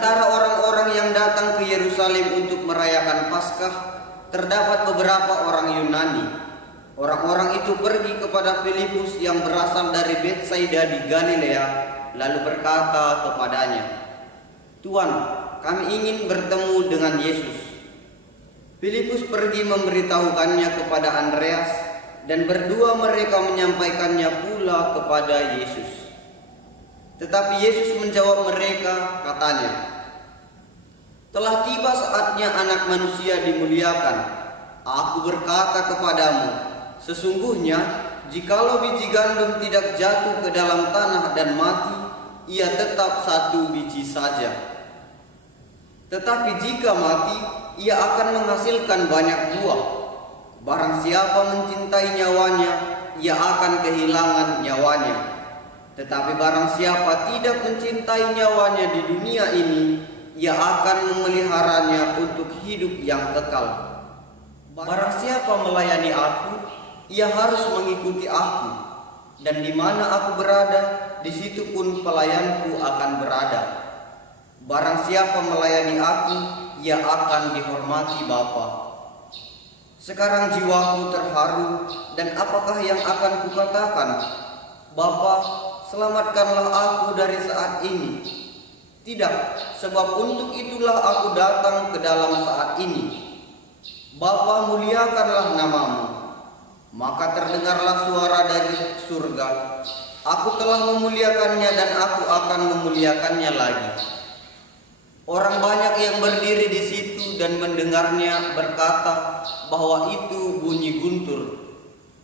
antara orang-orang yang datang ke Yerusalem untuk merayakan Paskah, terdapat beberapa orang Yunani. Orang-orang itu pergi kepada Filipus yang berasal dari Betsaida di Galilea, lalu berkata kepadanya, "Tuan, kami ingin bertemu dengan Yesus." Filipus pergi memberitahukannya kepada Andreas, dan berdua mereka menyampaikannya pula kepada Yesus. Tetapi Yesus menjawab mereka, katanya, "Telah tiba saatnya Anak Manusia dimuliakan. Aku berkata kepadamu, sesungguhnya jikalau biji gandum tidak jatuh ke dalam tanah dan mati, ia tetap satu biji saja. Tetapi jika mati, ia akan menghasilkan banyak buah. Barang siapa mencintai nyawanya, ia akan kehilangan nyawanya. Tetapi barang siapa tidak mencintai nyawanya di dunia ini, ia akan memeliharanya untuk hidup yang kekal. Barang siapa melayani aku, ia harus mengikuti aku, dan di mana aku berada, di situ pun pelayanku akan berada. Barang siapa melayani aku, ia akan dihormati Bapa." Sekarang jiwaku terharu, dan apakah yang akan kukatakan? "Bapa, selamatkanlah aku dari saat ini." Tidak, sebab untuk itulah aku datang ke dalam saat ini. "Bapa, muliakanlah namamu." Maka terdengarlah suara dari surga, "Aku telah memuliakannya dan aku akan memuliakannya lagi." Orang banyak yang berdiri di situ dan mendengarnya berkata bahwa itu bunyi guntur.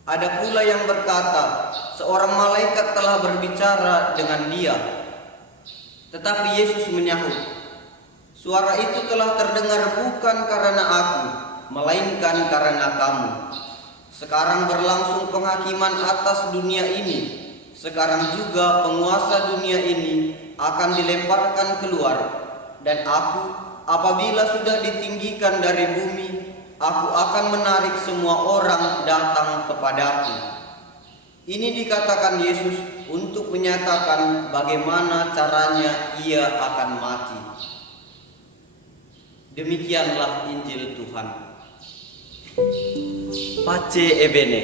Ada pula yang berkata, seorang malaikat telah berbicara dengan dia. Tetapi Yesus menyahut, "Suara itu telah terdengar bukan karena aku, melainkan karena kamu. Sekarang berlangsung penghakiman atas dunia ini. Sekarang juga penguasa dunia ini akan dilemparkan keluar. Dan aku, apabila sudah ditinggikan dari bumi, aku akan menarik semua orang datang kepadaku." Ini dikatakan Yesus untuk menyatakan bagaimana caranya ia akan mati. Demikianlah Injil Tuhan. Pace e bene.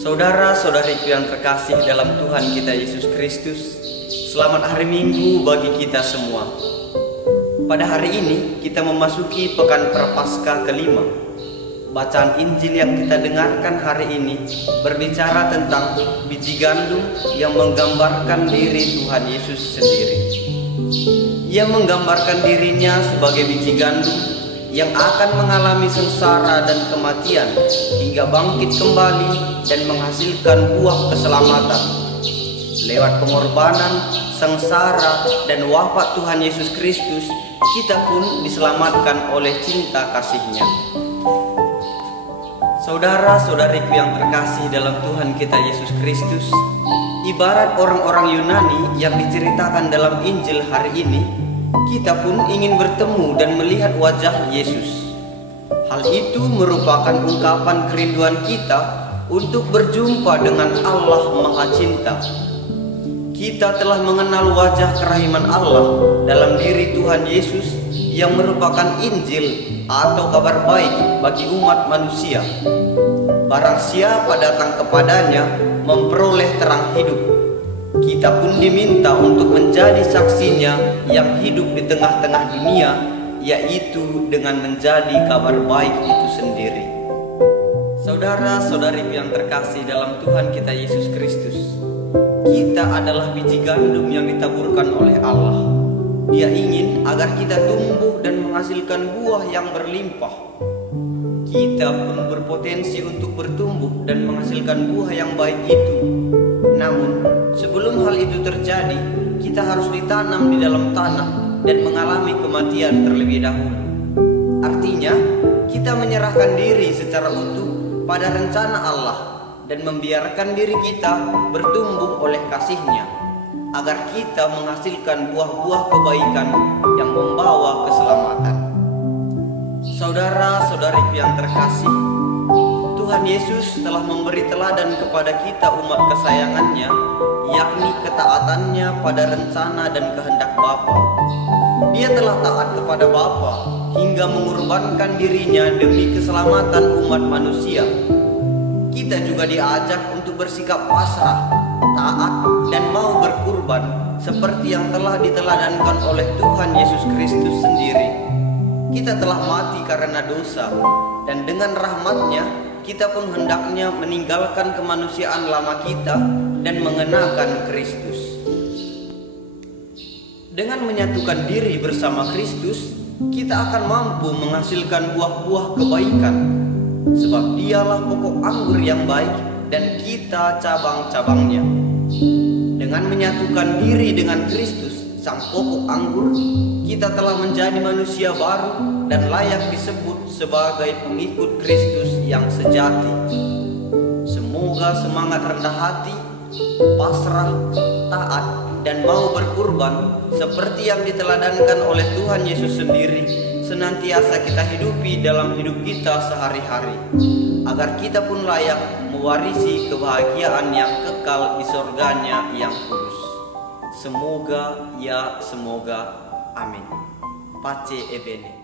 Saudara-saudariku yang terkasih dalam Tuhan kita Yesus Kristus, selamat hari Minggu bagi kita semua. Pada hari ini kita memasuki pekan Prapaskah kelima. Bacaan Injil yang kita dengarkan hari ini berbicara tentang biji gandum yang menggambarkan diri Tuhan Yesus sendiri. Ia menggambarkan dirinya sebagai biji gandum yang akan mengalami sengsara dan kematian hingga bangkit kembali dan menghasilkan buah keselamatan. Lewat pengorbanan, sengsara, dan wafat Tuhan Yesus Kristus, kita pun diselamatkan oleh cinta kasih-Nya. Saudara-saudariku yang terkasih dalam Tuhan kita Yesus Kristus, ibarat orang-orang Yunani yang diceritakan dalam Injil hari ini, kita pun ingin bertemu dan melihat wajah Yesus. Hal itu merupakan ungkapan kerinduan kita untuk berjumpa dengan Allah Maha Cinta. Kita telah mengenal wajah kerahiman Allah dalam diri Tuhan Yesus yang merupakan Injil atau kabar baik bagi umat manusia. Barang siapa datang kepadanya memperoleh terang hidup. Kita pun diminta untuk menjadi saksinya yang hidup di tengah-tengah dunia, yaitu dengan menjadi kabar baik itu sendiri. Saudara-saudariku yang terkasih dalam Tuhan kita Yesus Kristus, kita adalah biji gandum yang ditaburkan oleh Allah. Dia ingin agar kita tumbuh dan menghasilkan buah yang berlimpah. Kita pun berpotensi untuk bertumbuh dan menghasilkan buah yang baik itu. Namun, sebelum hal itu terjadi, kita harus ditanam di dalam tanah dan mengalami kematian terlebih dahulu. Artinya, kita menyerahkan diri secara utuh pada rencana Allah dan membiarkan diri kita bertumbuh oleh kasih-Nya, agar kita menghasilkan buah-buah kebaikan yang membawa keselamatan. Saudara-saudariku yang terkasih, Tuhan Yesus telah memberi teladan kepada kita umat kesayangan-Nya, yakni ketaatannya pada rencana dan kehendak Bapa. Dia telah taat kepada Bapa hingga mengorbankan dirinya demi keselamatan umat manusia. Kita juga diajak untuk bersikap pasrah, taat, dan mau berkurban seperti yang telah diteladankan oleh Tuhan Yesus Kristus sendiri. Kita telah mati karena dosa, dan dengan rahmat-Nya kita pun hendaknya meninggalkan kemanusiaan lama kita dan mengenakan Kristus. Dengan menyatukan diri bersama Kristus, kita akan mampu menghasilkan buah-buah kebaikan, sebab Dialah pokok anggur yang baik dan kita cabang-cabangnya. Dengan menyatukan diri dengan Kristus, sang pokok anggur, kita telah menjadi manusia baru dan layak disebut sebagai pengikut Kristus yang sejati. Semoga semangat rendah hati, pasrah, taat, dan mau berkurban seperti yang diteladankan oleh Tuhan Yesus sendiri senantiasa kita hidupi dalam hidup kita sehari-hari, agar kita pun layak mewarisi kebahagiaan yang kekal di sorganya yang kudus. Semoga, ya semoga. Amin. Pace e bene.